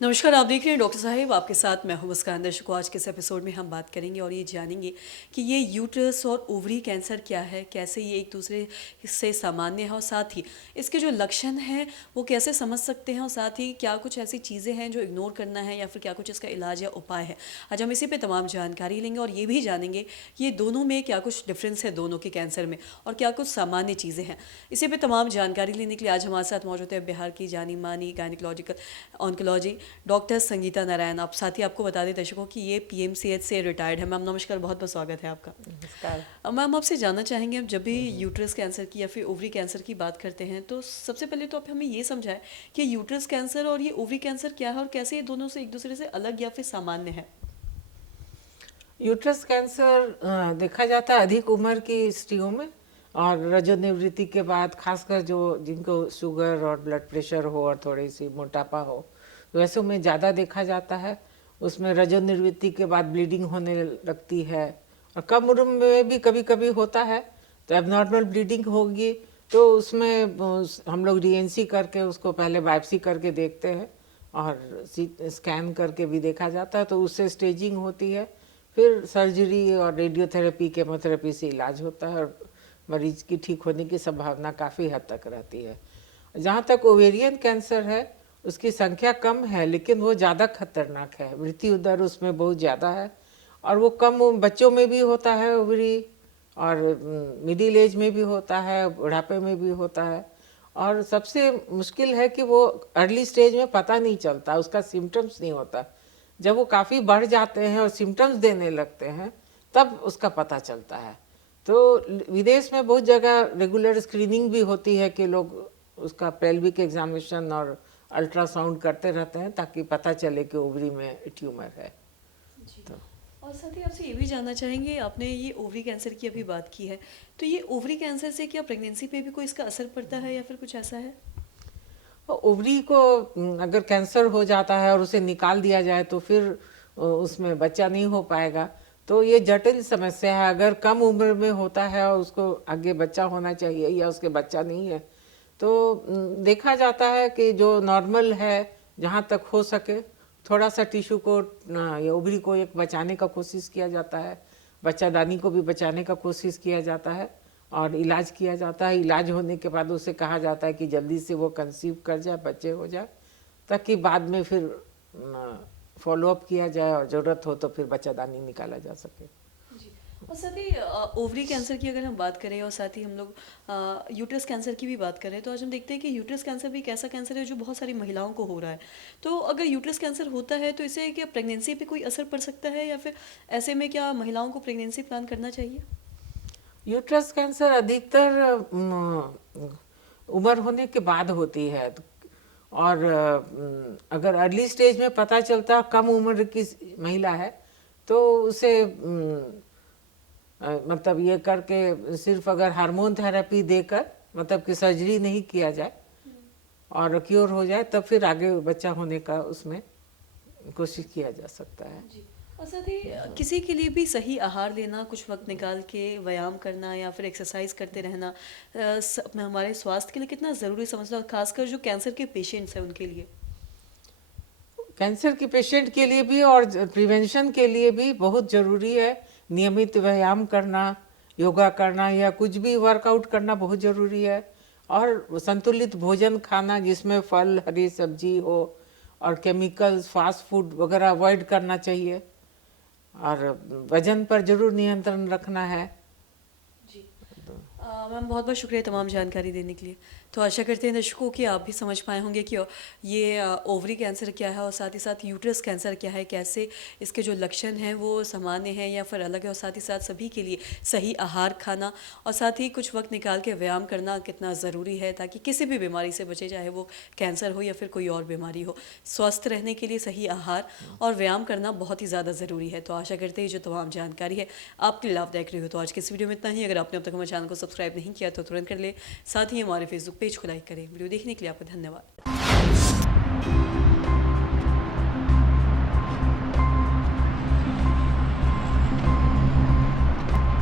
नमस्कार, आप देख रहे हैं डॉक्टर साहिब, आपके साथ मैं हूं मुस्कान। दर्शकों, आज के इस एपिसोड में हम बात करेंगे और ये जानेंगे कि ये यूट्रस और ओवरी कैंसर क्या है, कैसे ये एक दूसरे से सामान्य है और साथ ही इसके जो लक्षण हैं वो कैसे समझ सकते हैं और साथ ही क्या कुछ ऐसी चीज़ें हैं जो इग्नोर करना है या फिर क्या कुछ इसका इलाज या उपाय है। आज हम इसी पे तमाम जानकारी लेंगे और ये भी जानेंगे ये दोनों में क्या कुछ डिफरेंस है दोनों के कैंसर में और क्या कुछ सामान्य चीज़ें हैं। इसी पे तमाम जानकारी लेने के लिए आज हमारे साथ मौजूद है बिहार की जानी मानी gynaecological oncology doctor Sangeeta Narayan. आप साथ ही आपको बता दें दर्शकों कि ये पीएमसीएच से रिटायर्ड है। मैम नमस्कार, बहुत बहुत स्वागत है आपका। नमस्कार। मैम आपसे जानना चाहेंगे, हम जब भी यूट्रस कैंसर की या फिर ओवरी कैंसर की बात करते हैं तो सबसे पहले तो आप हमें ये समझाएं कि यूट्रस कैंसर और ये ओवरी कैंसर क्या है और कैसे ये दोनों से एक दूसरे से अलग या फिर सामान्य है। यूट्रस कैंसर देखा जाता है अधिक उम्र की स्त्रियों में और रजोनिवृत्ति के बाद, खासकर जो जिनको शुगर और ब्लड प्रेशर हो और थोड़ी सी मोटापा हो, वैसे में ज़्यादा देखा जाता है। उसमें रजोनिवृत्ति के बाद ब्लीडिंग होने लगती है और कम उम्र में भी कभी कभी होता है। तो एबनॉर्मल ब्लीडिंग होगी तो उसमें हम लोग डीएनसी करके उसको पहले बायोप्सी करके देखते हैं और स्कैन करके भी देखा जाता है, तो उससे स्टेजिंग होती है। फिर सर्जरी और रेडियोथेरेपी केमोथेरेपी से इलाज होता है और मरीज की ठीक होने की संभावना काफ़ी हद तक रहती है। जहाँ तक ओवेरियन कैंसर है, उसकी संख्या कम है लेकिन वो ज़्यादा खतरनाक है। मृत्यु दर उसमें बहुत ज़्यादा है और वो कम बच्चों में भी होता है ओवरी, और मिडिल एज में भी होता है, बुढ़ापे में भी होता है। और सबसे मुश्किल है कि वो अर्ली स्टेज में पता नहीं चलता, उसका सिम्टम्स नहीं होता। जब वो काफ़ी बढ़ जाते हैं और सिम्टम्स देने लगते हैं तब उसका पता चलता है। तो विदेश में बहुत जगह रेगुलर स्क्रीनिंग भी होती है कि लोग उसका पेल्विक एग्जामिनेशन और अल्ट्रासाउंड करते रहते हैं ताकि पता चले कि ओवरी में ट्यूमर है। तो और साथ ही आपसे ये भी जानना चाहेंगे, आपने ये ओवरी कैंसर की अभी बात की है, तो ये ओवरी कैंसर से क्या प्रेगनेंसी पे भी कोई इसका असर पड़ता है या फिर कुछ ऐसा है। ओवरी को अगर कैंसर हो जाता है और उसे निकाल दिया जाए तो फिर उसमें बच्चा नहीं हो पाएगा। तो ये जटिल समस्या है। अगर कम उम्र में होता है और उसको आगे बच्चा होना चाहिए या उसके बच्चा नहीं है, तो देखा जाता है कि जो नॉर्मल है, जहाँ तक हो सके थोड़ा सा टिश्यू को या ओवरी को एक बचाने का कोशिश किया जाता है, बच्चादानी को भी बचाने का कोशिश किया जाता है और इलाज किया जाता है। इलाज होने के बाद उसे कहा जाता है कि जल्दी से वो कंसीव कर जाए, बच्चे हो जाए, ताकि बाद में फिर फॉलोअप किया जाए और ज़रूरत हो तो फिर बच्चादानी निकाला जा सके। जी। और साथ ही ओवरी कैंसर की अगर हम बात करें और साथ ही हम लोग यूट्रस कैंसर की भी बात करें तो आज हम देखते हैं कि यूट्रस कैंसर भी एक ऐसा कैंसर है जो बहुत सारी महिलाओं को हो रहा है। तो अगर यूट्रस कैंसर होता है तो इसे क्या प्रेगनेंसी पे कोई असर पड़ सकता है या फिर ऐसे में क्या महिलाओं को प्रेगनेंसी प्लान करना चाहिए। यूट्रस कैंसर अधिकतर उम्र होने के बाद होती है और अगर अर्ली स्टेज में पता चलता, कम उम्र की महिला है तो उसे मतलब ये करके सिर्फ अगर हार्मोन थेरेपी देकर, मतलब कि सर्जरी नहीं किया जाए और क्योर हो जाए, तब फिर आगे बच्चा होने का उसमें कोशिश किया जा सकता है। जी। और साथ ही किसी के लिए भी सही आहार लेना, कुछ वक्त निकाल के व्यायाम करना या फिर एक्सरसाइज करते रहना हमारे स्वास्थ्य के लिए कितना ज़रूरी समझना, और खासकर जो कैंसर के पेशेंट्स हैं उनके लिए। कैंसर के पेशेंट के लिए भी और प्रिवेंशन के लिए भी बहुत ज़रूरी है। नियमित व्यायाम करना, योगा करना या कुछ भी वर्कआउट करना बहुत ज़रूरी है। और संतुलित भोजन खाना जिसमें फल, हरी सब्जी हो और केमिकल्स, फास्ट फूड वगैरह अवॉइड करना चाहिए। और वजन पर जरूर नियंत्रण रखना है। जी। मैम बहुत बहुत शुक्रिया तमाम जानकारी देने के लिए। तो आशा करते हैं दर्शकों कि आप भी समझ पाए होंगे कि ये ओवरी कैंसर क्या है और साथ ही साथ यूट्रस कैंसर क्या है, कैसे इसके जो लक्षण हैं वो सामान्य हैं या फिर अलग है, और साथ ही साथ सभी के लिए सही आहार खाना और साथ ही कुछ वक्त निकाल के व्यायाम करना कितना ज़रूरी है ताकि किसी भी बीमारी से बचे, चाहे वो कैंसर हो या फिर कोई और बीमारी हो। स्वस्थ रहने के लिए सही आहार और व्यायाम करना बहुत ही ज़्यादा ज़रूरी है। तो आशा करते हैं जो तमाम जानकारी है आपके लिए लाभदायक रही हो। तो आज के इस वीडियो में इतना ही। अगर आपने अब तक हमारे चैनल को सब्सक्राइब नहीं किया तो तुरंत कर ले, साथ ही हमारे फेसबुक पेज को लाइक करें। वीडियो देखने के लिए आपका धन्यवाद।